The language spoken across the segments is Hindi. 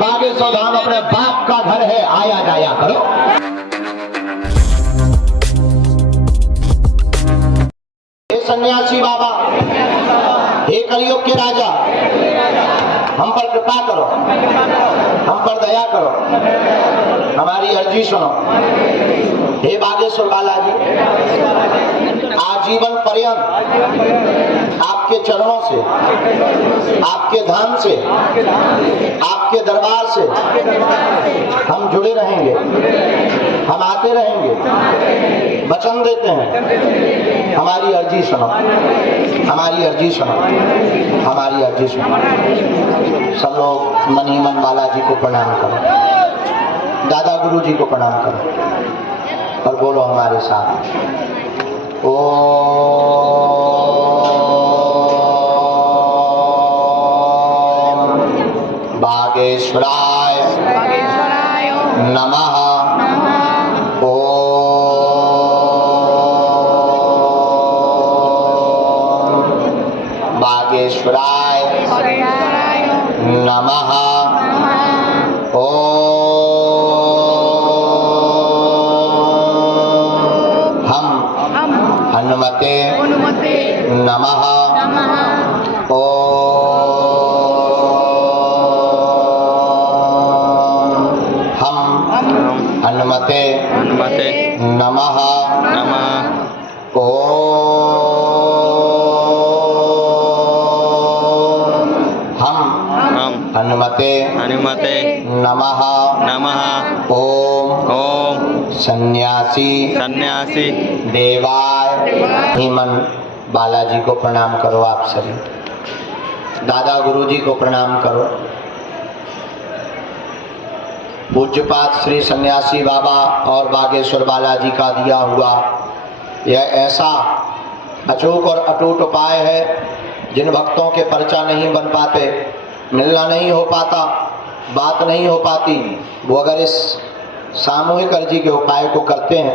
बागेश्वर धाम अपने बाप का घर है, आया जाया करो। हे सन्यासी बाबा, हे कलयुग के राजा, हम पर कृपा करो, हम पर दया करो, हमारी अर्जी सुनो। हे बागेश्वर बालाजी, आजीवन पर्यंत आपके चरणों से, आपके धाम से, आपके दरबार से हम जुड़े रहेंगे, हम आते रहेंगे, वचन देते हैं। हमारी अर्जी सुनो, हमारी अर्जी सुनो, हमारी अर्जी सुनो। सब लोग मन ही मन बालाजी को प्रणाम करो, दादा गुरु जी को प्रणाम करो और बोलो हमारे साथ, ओ बागेश्वराय नमः। बागेश्वराय नमः। हम हनुमते नमः। हनुमते नमः नमः। हम हनुमते नमः नमः। ओम सन्यासी देवाय हिमन। बालाजी को प्रणाम करो आप सभी, दादा गुरु जी को प्रणाम करो। पूज्यपात श्री सन्यासी बाबा और बागेश्वर बालाजी का दिया हुआ यह ऐसा अचूक और अटूट उपाय है, जिन भक्तों के पर्चा नहीं बन पाते, मिलना नहीं हो पाता, बात नहीं हो पाती, वो अगर इस सामूहिक अर्जी के उपाय को करते हैं,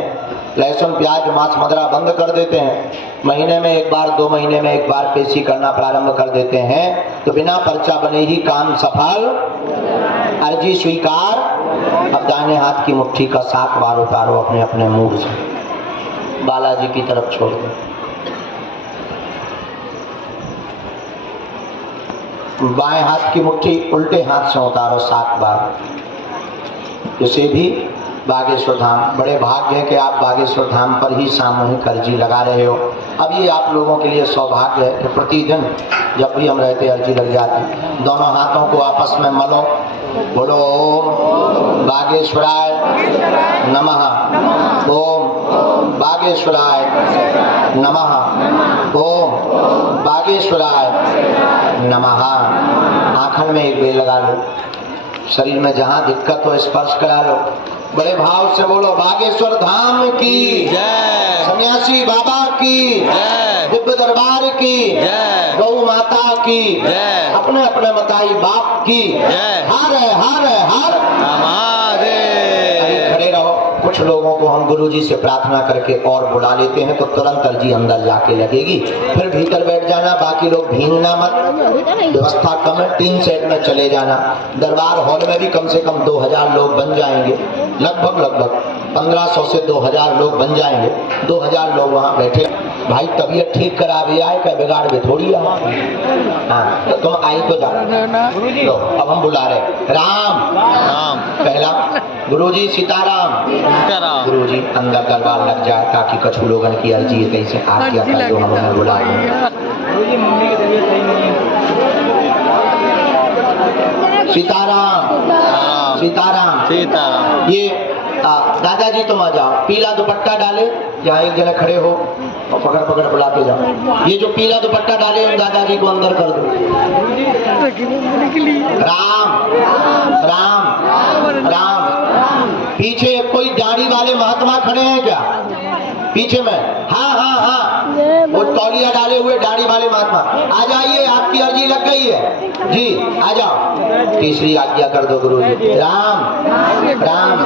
लहसुन प्याज मांस मदिरा बंद कर देते हैं, महीने में एक बार 2 महीने में एक बार पेशी करना प्रारंभ कर देते हैं, तो बिना पर्चा बने ही काम सफल, अर्जी स्वीकार। अब दाहिने हाथ की मुट्ठी का 7 बार उतारो अपने अपने मुंह से, बालाजी की तरफ छोड़ दो। बाएं हाथ की मुट्ठी उल्टे हाथ से उतारो 7 बार। इसे भी बागेश्वर धाम, बड़े भाग्य है कि आप बागेश्वर धाम पर ही सामूहिक अर्जी लगा रहे हो। अब ये आप लोगों के लिए सौभाग्य है कि प्रतिदिन जब भी हम रहते अर्जी लग जाती। दोनों हाथों को आपस में मलो, बोलो ओम बागेश्वराय नमः। ओम बागेश्वराय नमः। ओम बागेश्वराय नमः। आँखन में एक बेल लगा लो, शरीर में जहाँ दिक्कत हो स्पर्श करा लो, बड़े भाव से बोलो बागेश्वर धाम की जय, सन्यासी बाबा की जय, दिव्य दरबार की जय, गौ माता की जय, अपने अपने मताई बाप की जय। हर हर हर महादेव। खड़े रहो। कुछ लोगों को हम गुरुजी से प्रार्थना करके और बुला लेते हैं, तो तुरंत अर्जी अंदर जाके लगेगी, फिर भीतर बैठ जाना। बाकी लोग भीगना मत, व्यवस्था कम है, 3 सेट में चले जाना। दरबार हॉल में भी कम से कम 2000 लोग बन जाएंगे, लगभग 1500 से 2000 लोग बन जाएंगे। 2000 लोग वहाँ बैठे। भाई तबीयत ठीक करा भी आए, क्या बिगाड़ भी थोड़ी है। हाँ तो तुम आई तो जाओ। लो अब हम बुला रहे राम राम। पहला गुरुजी सीताराम, गुरुजी अंदर दरबार लग जाए, ताकि कुछ लोगों की अर्जी है कैसे आज्ञा कर दो, हम उन्हें बुला रहे। सीताराम सीताराम सीताराम। ये दादाजी तुम आ जाओ, पीला दुपट्टा डाले, यहाँ एक जगह खड़े हो और पकड़ पकड़ बुलाते जाओ। ये जो पीला दुपट्टा डाले उन दादाजी को अंदर कर दो। राम राम राम। पीछे कोई दाढ़ी वाले महात्मा खड़े हैं क्या पीछे में? हाँ हाँ हाँ, वो तौलिया डाले हुए दाढ़ी वाले महात्मा, आ जाइए, आपकी अर्जी लग गई है जी, आ जाओ। तीसरी आज्ञा कर दो गुरु जी। राम राम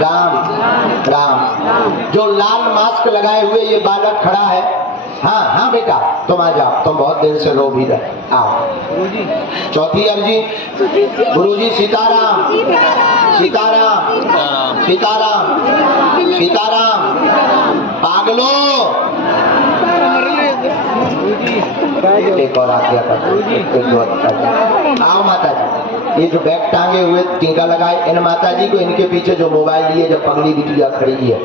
राम राम। जो लाल मास्क लगाए हुए ये बालक खड़ा है, हाँ हाँ बेटा तुम आ जाओ, तुम बहुत देर से रो भी रहे, आओ। चौथी अर्जी, गुरुजी सीताराम सीताराम सीताराम सीताराम। पागलो एक और आज्ञा कर, आओ माता जी। ये जो बैग टांगे हुए टीका लगाए, इन माता जी को इनके पीछे जो मोबाइल लिए जब पगली बिटिया खड़ी है,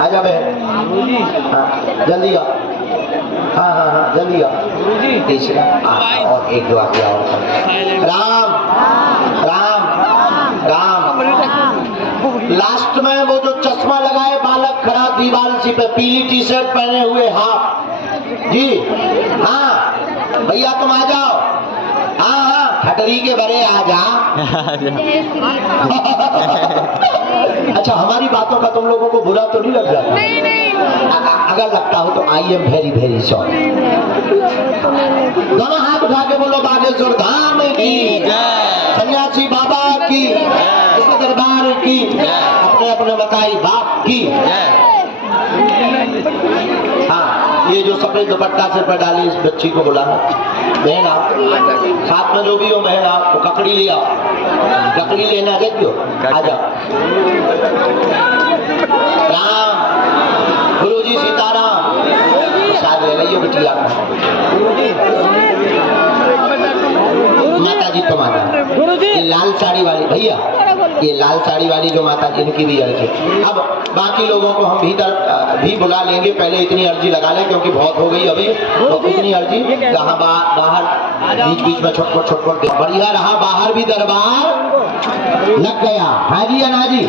आजा बहन, हाँ जल्दी आओ, हाँ हाँ हाँ जल्दी आओ। तीसरा और एक दो आज्ञा और, राम राम राम। लास्ट में वो जो चश्मा लगाए बालक खड़ा दीवार सी पे, पीली टी शर्ट पहने हुए, हाफ जी, हाँ भैया तुम आ जाओ, हाँ हाँ खटरी के बड़े आ जा। अच्छा हमारी बातों का तुम लोगों को बुरा तो नहीं लग जाता? नहीं नहीं। अगर लगता हो तो I am very very sorry. दोनों हाथ उठा के बोलो बागेश्वर धाम की जय, सन्यासी बाबा की जय, दरबार की जय, अपने अपने बताई बाप की जय। हाँ ये जो सफेद दुपट्टा से पर डाली इस बच्ची को बुलाना, बहन आप साथ में जो भी हो, बहन आप तो ककड़ी ले आओ, ककड़ी लेना देखियो, आ जाओ। राम गुरुजी सीताराम, साथ ले लियो बिटिया। माता जी तुम आ जाओ। ये लाल साड़ी वाली भैया, ये लाल साड़ी वाली जो माता जी इनकी भी अर्जी। अब बाकी लोगों को हम भीतर भी बुला लेंगे, पहले इतनी अर्जी लगा लें क्योंकि बहुत हो गई अभी, तो इतनी अर्जी कहाँ बाहर बीच बीच में छोट छोट बढ़िया रहा, बाहर भी दरबार लग गया। हाँ जी अना जी,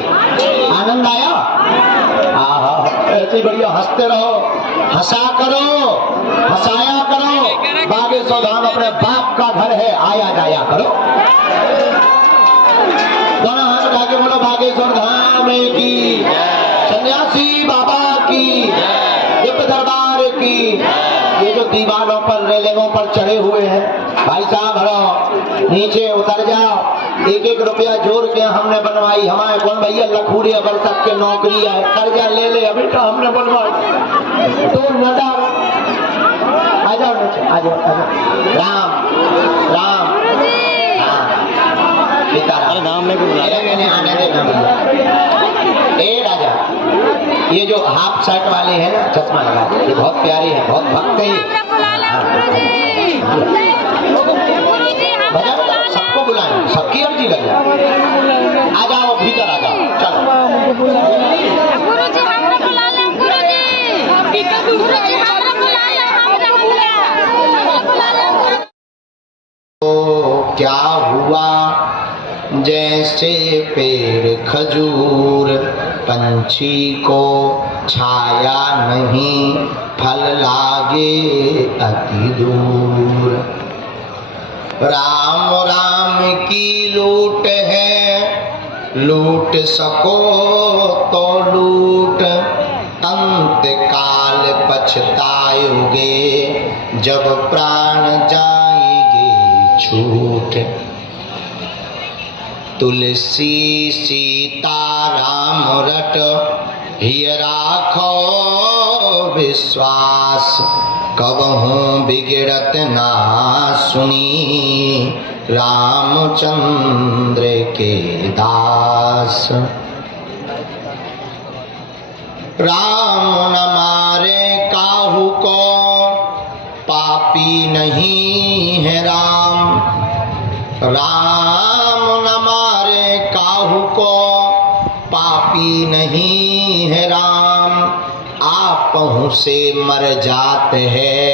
आनंद आया? ऐसे बढ़िया हंसते रहो, हंसा करो, हंसाया करो। बागेश्वर धाम अपने बाप का घर है, आया जाया करो। दोनों हाथ उठा के बोलो बागेश्वर धाम की, सन्यासी बाबा की, दिव्य दरबार की। ये जो दीवारों पर रेलिंगों पर चढ़े हुए हैं भाई साहब, हरो नीचे उतर जाओ। एक एक रुपया जोड़ के हमने बनवाई, हमारे कौन भैया लखूड़िया बरसत के नौकरी है, कर्जा ले ले बेटा हमने बनवाई, तो न डर, आ जाओ आ जाओ। राम राम सीताराम नाम में आने देना भैया। ए राजा, ये जो हाफ शर्ट वाले हैं ना, चश्मा लगा, ये बहुत प्यारे हैं, बहुत भक्त है। सबको बुलाएं, सबकी अर्जी लग जाए। आ जाओ भीतर आ जाओ, चलो। गुरुजी हमरा बुला ले, गुरुजी हमरा बुला ले, हमरा बुला ले। तो क्या हुआ जैसे पेड़ खजूर, पंछी को छाया नहीं, फल लागे अति दूर। राम राम की लूट है, लूट सको तो लूट, अंत काल पछताओगे, जब प्राण जाएंगे छूट। तुलसी सीता राम रट, हिय राखो विश्वास, कबहूँ बिगड़त ना सुनी, रामचंद्र के दास। राम न मारे काहू को, पापी नहीं है राम। राम न मारे काहू को, पापी नहीं है राम। आपहु से मर जाते हैं,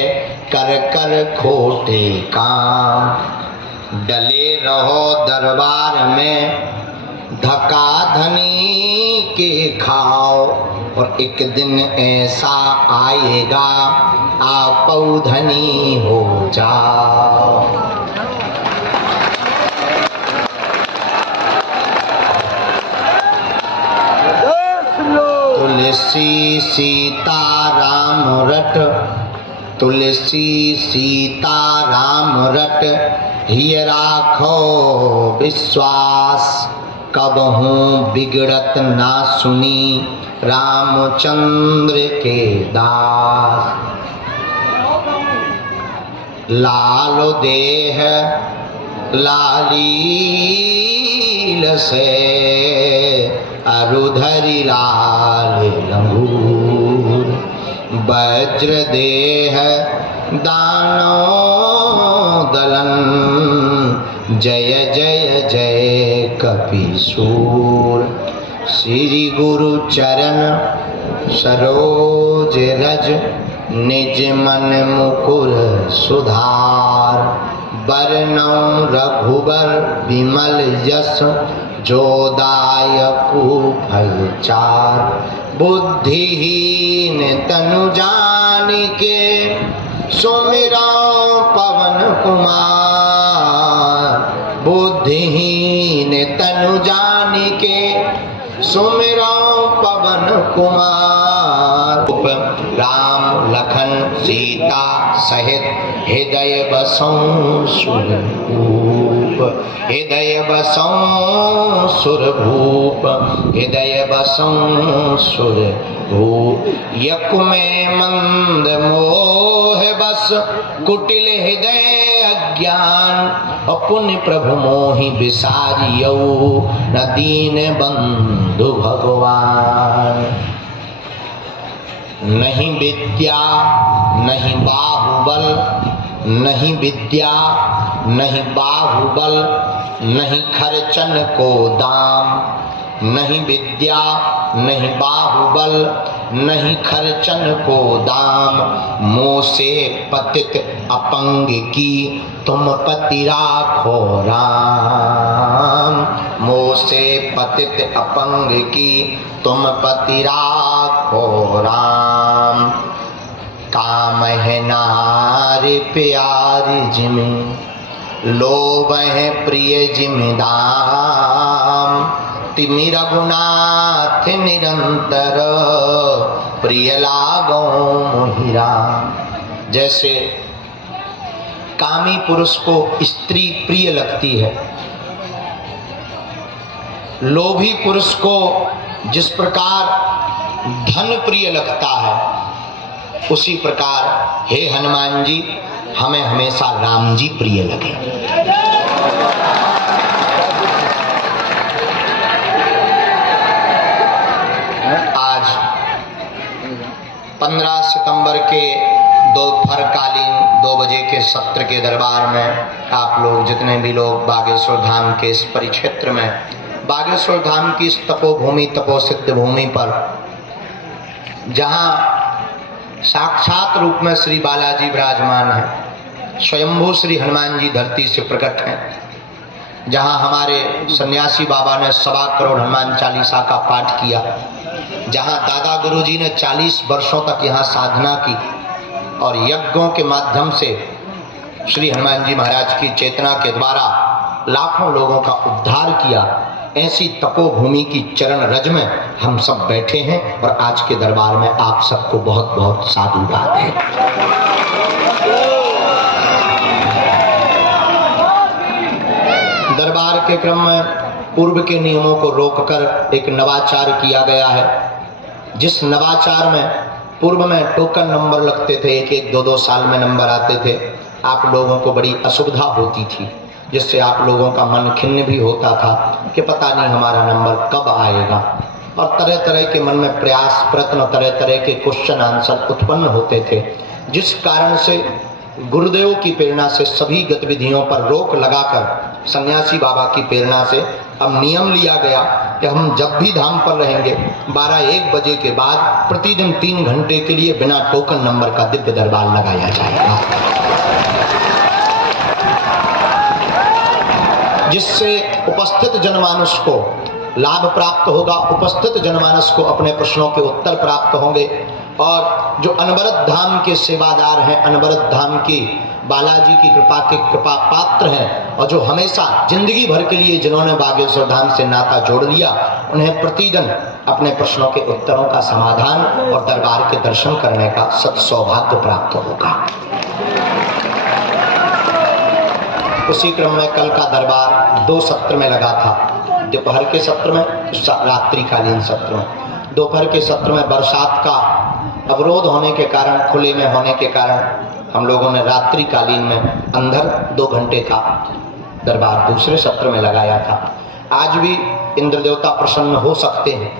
कर कर खोटे काम। डले रहो दरबार में, धक्का धनी के खाओ, और एक दिन ऐसा आएगा, आप धनी हो जाओ। तुलसी सीता राम रट, तुलसी सीता राम रट, हिय राखो विश्वास, कबहूँ बिगड़त ना सुनी, रामचंद्र के दास। लाल देह लालील से, अरुधरी लाल लंगूर। वज्र देह दानो दलन, जय जय जय कपिसूर। श्री गुरु चरण सरोज रज, निज मन मुकुर सुधार। बरनौ रघुबर विमल यश, जो दायकु फल चार। बुद्धिहीन तनु जानिके, सुमिरौ पवन कुमार। बुद्धिहीन तनु जानिके, सुमिरौ पवन कुमार। राम लखन सीता सहित, हृदय बसौं सुरभूप। हृदय बसौं सुरभूप, हृदय बसौं सुरभूप। यक में मंद मोह बस, कुटिल हृदय अज्ञान। पुण्य प्रभु मोहि बिसारियौ, न दीन बंधु भगवान। नहीं विद्या नहीं बाहुबल, नहीं विद्या नहीं बाहुबल, नहीं खर्चन को दाम। नहीं विद्या नहीं बाहुबल, नहीं खर्चन को दाम। मुँह से पतित अपंग की, तुम पति राखो राम। मुँह से पतित अपंग की, तुम पति राखो राम। काम है नारी प्यारी जिमि, लोभ है प्रिय जिमिदाम। तिमि रघुनाथ निरंतर, प्रिय लागो मोहि राम। जैसे कामी पुरुष को स्त्री प्रिय लगती है, लोभी पुरुष को जिस प्रकार धन प्रिय लगता है, उसी प्रकार हे हनुमान जी, हमें हमेशा राम जी प्रिय लगे। आज 15 सितंबर के दोपहरकालीन 2 बजे के सत्र के दरबार में आप लोग जितने भी लोग बागेश्वर धाम के इस परिक्षेत्र में, बागेश्वर धाम की इस तपोभूमि तपोसिद्ध भूमि पर, जहाँ साक्षात रूप में श्री बालाजी विराजमान है, स्वयंभू श्री हनुमान जी धरती से प्रकट हैं, जहाँ हमारे सन्यासी बाबा ने 1.25 करोड़ हनुमान चालीसा का पाठ किया, जहाँ दादा गुरुजी ने 40 वर्षों तक यहाँ साधना की और यज्ञों के माध्यम से श्री हनुमान जी महाराज की चेतना के द्वारा लाखों लोगों का उद्धार किया। ऐसी तपोभूमि की चरण रज में हम सब बैठे हैं और आज के दरबार में आप सबको बहुत बहुत साधुवाद है। दरबार के क्रम में पूर्व के नियमों को रोककर एक नवाचार किया गया है, जिस नवाचार में पूर्व में टोकन नंबर लगते थे, 1-1, 2-2 साल में नंबर आते थे। आप लोगों को बड़ी असुविधा होती थी, जिससे आप लोगों का मन खिन्न भी होता था कि पता नहीं हमारा नंबर कब आएगा, और तरह तरह के मन में प्रयास प्रयत्न, तरह तरह के क्वेश्चन आंसर उत्पन्न होते थे, जिस कारण से गुरुदेव की प्रेरणा से सभी गतिविधियों पर रोक लगाकर सन्यासी बाबा की प्रेरणा से अब नियम लिया गया कि हम जब भी धाम पर रहेंगे 12-1 बजे के बाद प्रतिदिन 3 घंटे के लिए बिना टोकन नंबर का दिव्य दरबार लगाया जाएगा, जिससे उपस्थित जनमानस को लाभ प्राप्त होगा, उपस्थित जनमानस को अपने प्रश्नों के उत्तर प्राप्त होंगे, और जो अनवरत धाम के सेवादार हैं, अनवरत धाम की बालाजी की कृपा के कृपा पात्र हैं, और जो हमेशा जिंदगी भर के लिए जिन्होंने बागेश्वर धाम से नाता जोड़ लिया, उन्हें प्रतिदिन अपने प्रश्नों के उत्तरों का समाधान और दरबार के दर्शन करने का सत्सौभाग्य प्राप्त होगा। उसी क्रम में कल का दरबार 2 सत्र में लगा था, दोपहर के सत्र में, रात्रिकालीन सत्र में। दोपहर के सत्र में बरसात का अवरोध होने के कारण, खुले में होने के कारण हम लोगों ने रात्रिकालीन में अंदर 2 घंटे का दरबार दूसरे सत्र में लगाया था। आज भी इंद्र देवता प्रसन्न हो सकते हैं,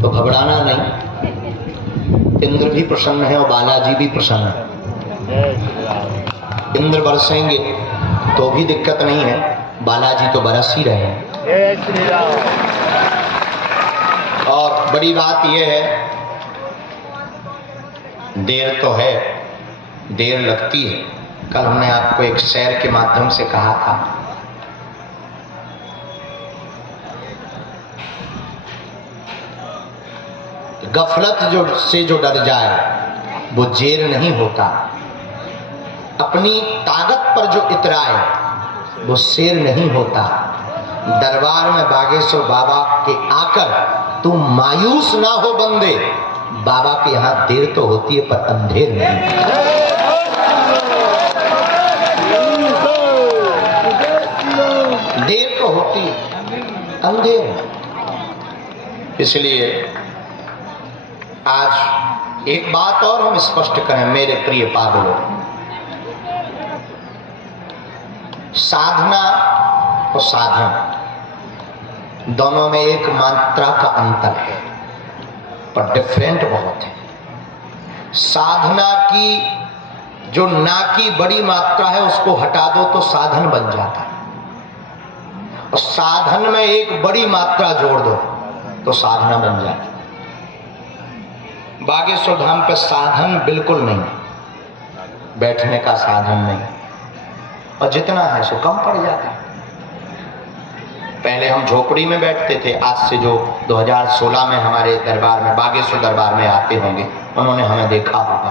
तो घबराना नहीं। इंद्र भी प्रसन्न है और बालाजी भी प्रसन्न है। इंद्र बरसेंगे तो भी दिक्कत नहीं है, बालाजी तो बरस ही रहे हैं। और बड़ी बात यह है, देर तो है, देर लगती है। कल हमने आपको एक शेर के माध्यम से कहा था, गफलत से जो डर जाए वो जेर नहीं होता, अपनी ताकत पर जो इतराए वो शेर नहीं होता। दरबार में बागेश्वर बाबा के आकर तू मायूस ना हो बंदे, बाबा के यहाँ देर तो होती है पर अंधेर नहीं। देर तो होती है, अंधेर। इसलिए आज एक बात और हम स्पष्ट करें मेरे प्रिय पागलों, साधना और साधन दोनों में एक मात्रा का अंतर है, पर डिफरेंट बहुत है। साधना की जो ना की बड़ी मात्रा है उसको हटा दो तो साधन बन जाता है, और साधन में एक बड़ी मात्रा जोड़ दो तो साधना बन जाती है। बागेश्वर धाम पे साधन बिल्कुल नहीं, बैठने का साधन नहीं, और जितना है सो कम पड़ जाता है। पहले हम झोपड़ी में बैठते थे, आज से जो 2016 में हमारे दरबार में, बागेश्वर दरबार में आते होंगे उन्होंने हमें देखा होगा।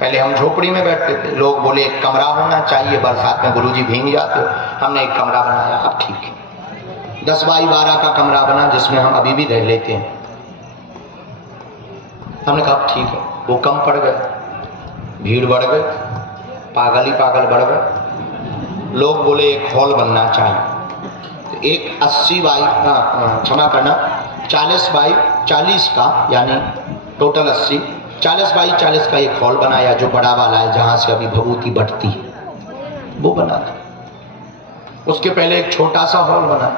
पहले हम झोपड़ी में बैठते थे, लोग बोले एक कमरा होना चाहिए, बरसात में गुरुजी भीग जाते हो। हमने एक कमरा बनाया, अब ठीक है, 10 बाई 12 का कमरा बना जिसमें हम अभी भी रह लेते हैं। हमने कहा ठीक है, वो कम पड़ गए, भीड़ बढ़ गई, पागल ही पागल बढ़ गए। लोग बोले एक हॉल बनना चाहिए, एक 80 बाई क्षमा करना 40 बाई 40 का, यानी टोटल 80, 40 बाई 40 का एक हॉल बनाया जो बड़ा वाला है, जहां से अभी भभूति बढ़ती है, वो बना था। उसके पहले एक छोटा सा हॉल बना,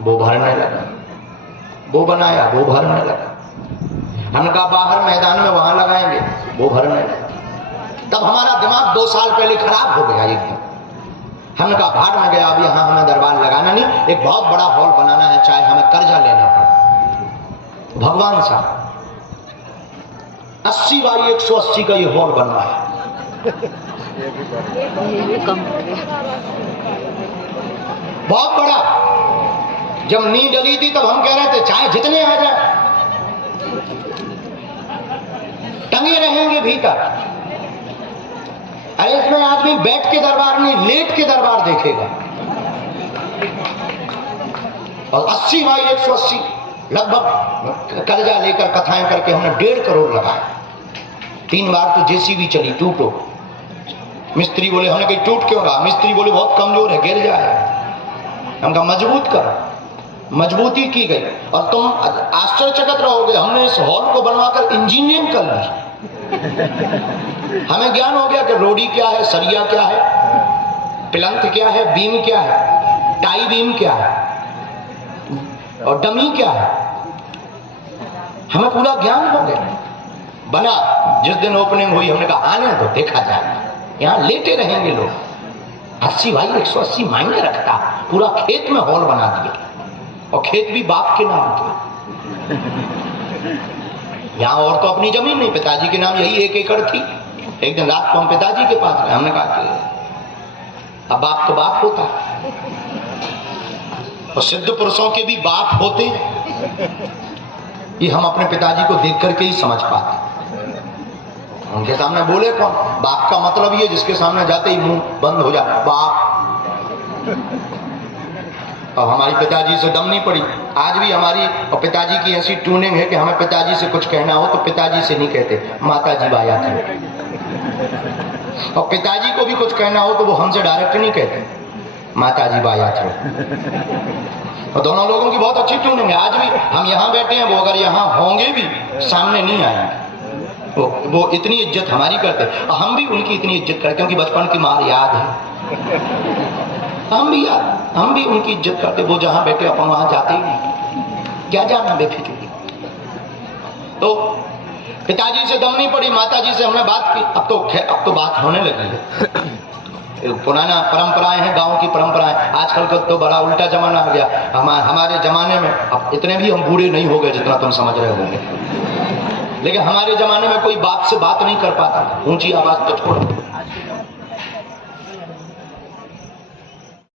वो भरने लगा, वो बनाया, वो भरने लगा। हमने कहा बाहर मैदान में वहां लगाएंगे, वो भरने लगा। तब हमारा दिमाग 2 साल पहले खराब हो गया एकदम। हमने कहा भाड़ में गया, अब यहाँ हमें दरबार लगाना नहीं, एक बहुत बड़ा हॉल बनाना है, चाहे हमें कर्जा लेना पड़े। भगवान साहब 80 बाई 180 का ये हॉल बनवाया, बहुत बड़ा। जब नींद डली थी तब हम कह रहे थे चाहे जितने आ जाए, टंगे रहेंगे भीतर। अरे इसमें आदमी बैठ के दरबार नहीं, लेट के दरबार देखेगा। और 80 बाई 180 लगभग कर्जा लेकर कथाएं करके हमने 1.5 करोड़ लगाया। 3 बार तो जेसीबी चली, टूटो। मिस्त्री बोले, हमने कहीं टूट क्यों रहा? मिस्त्री बोले बहुत कमजोर है, गिर जाए। हम कहा मजबूत करो, मजबूती की गई। और तुम आश्चर्यचकित रहोगे, हमने इस हॉल को बनवाकर इंजीनियरिंग कर ली। हमें ज्ञान हो गया कि रोडी क्या है, सरिया क्या है, प्लंथ क्या है, बीम क्या है, टाई बीम क्या है और डमी क्या है। हमें पूरा ज्ञान हो गया। बना, जिस दिन ओपनिंग हुई हमने कहा आने तो देखा जाएगा, यहाँ लेटे रहेंगे लोग। 80 बाई 180 मायने रखता, पूरा खेत में हॉल बना दिया, और खेत भी बाप के नाम का। यहाँ और तो अपनी जमीन नहीं, पिताजी के नाम यही 1 एकड़ थी। एक दिन रात को हम पिताजी के पास गए, हमने कहा कि अब बाप तो बाप होता है, और सिद्ध पुरुषों के भी बाप होते हैं। ये हम अपने पिताजी को देख करके ही समझ पाते। उनके सामने बोले कौन? बाप का मतलब ये जिसके सामने जाते ही मुंह बंद हो जाए, बाप। अब हमारी पिताजी से दम नहीं पड़ी। आज भी हमारी और पिताजी की ऐसी ट्यूनिंग है कि हमें पिताजी से कुछ कहना हो तो पिताजी से नहीं कहते, माताजी बाया थे। और पिताजी को भी कुछ कहना हो तो वो हमसे डायरेक्ट नहीं कहते, माताजी बाया थे। और दोनों लोगों की बहुत अच्छी ट्यूनिंग है। आज भी हम यहाँ बैठे हैं, वो अगर यहाँ होंगे भी सामने नहीं आएंगे। वो इतनी इज्जत हमारी करते, हम भी उनकी इतनी इज्जत करते, क्योंकि बचपन की मार याद है। हम भी उनकी इज्जत करते। वो जहां बैठे अपन वहां जाते ही नहीं, क्या जाना बेफिक्री। तो पिताजी से दम नहीं पड़ी, माताजी से हमने बात की। अब तो बात होने लगी है। पुराना परंपराएं हैं, गांव की परंपराएं। आजकल का तो बड़ा उल्टा जमाना आ गया। हमारे जमाने में, अब इतने भी हम बूढ़े नहीं हो गए जितना तुम समझ रहे होंगे, लेकिन हमारे जमाने में कोई बाप से बात नहीं कर पाता, ऊंची आवाज तो छोड़ो।